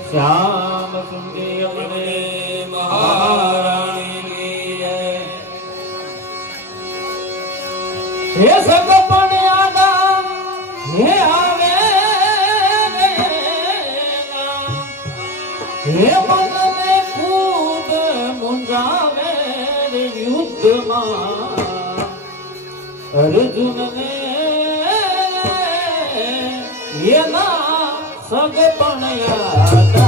શ્યામ સુંદર મને મહારાણી હે સગપણ આદમ હે આવે હે મનને ખૂબ મુંજાવે યુદ્ધમાં सगे पणया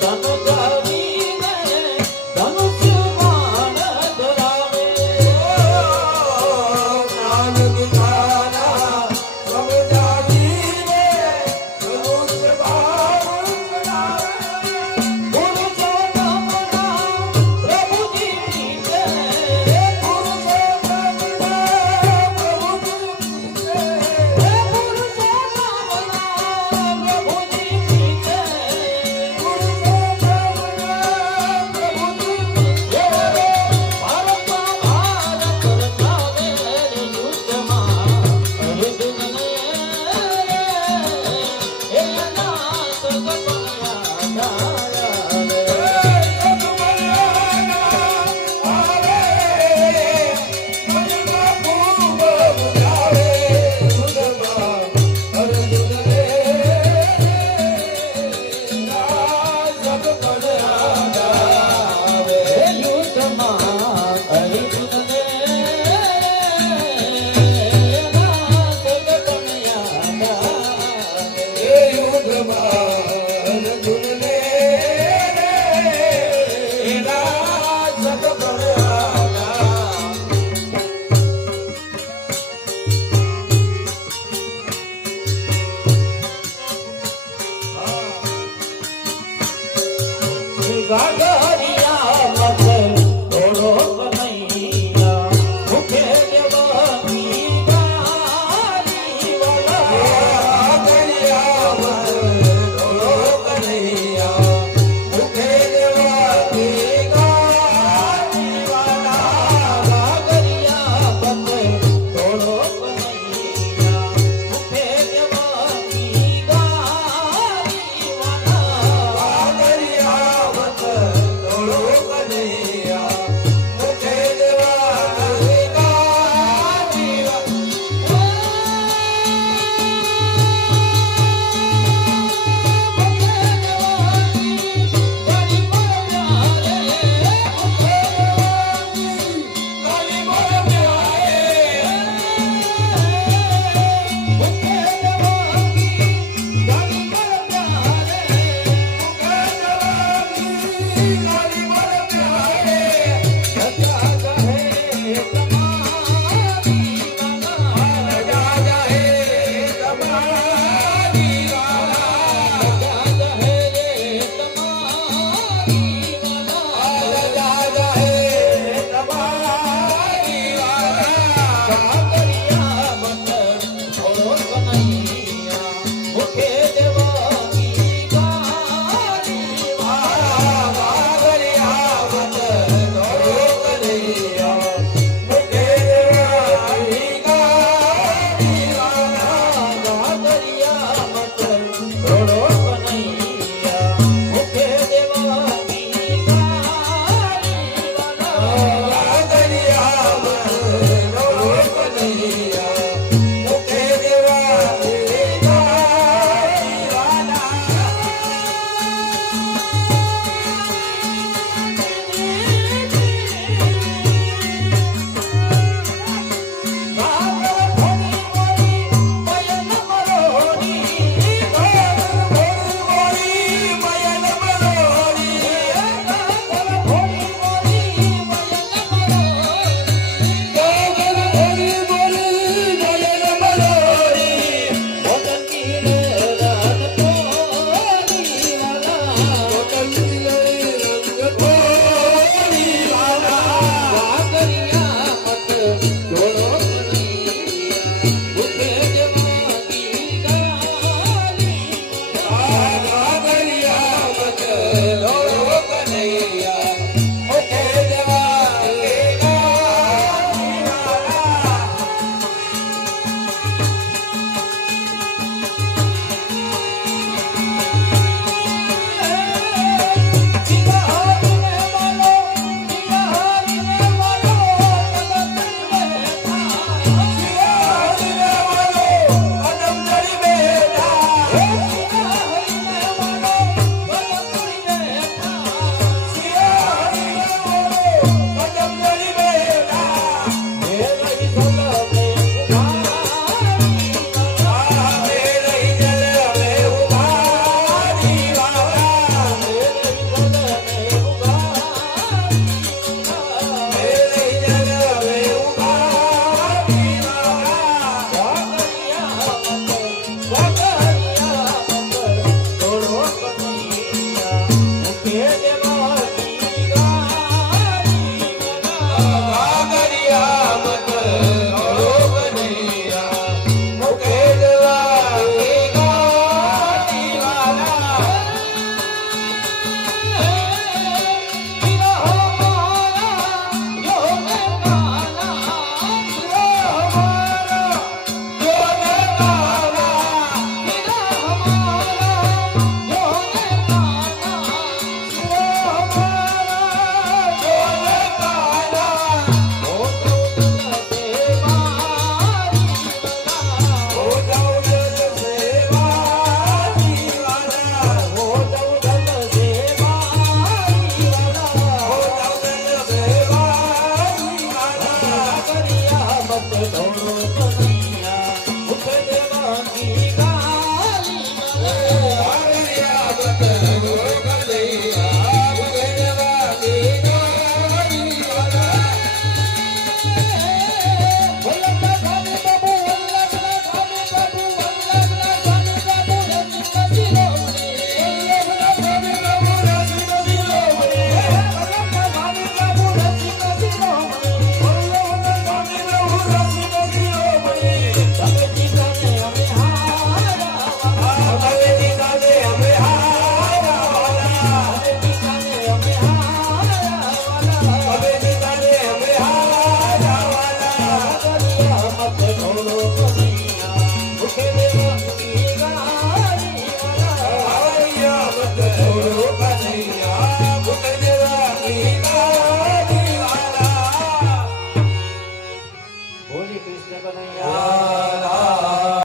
Cuando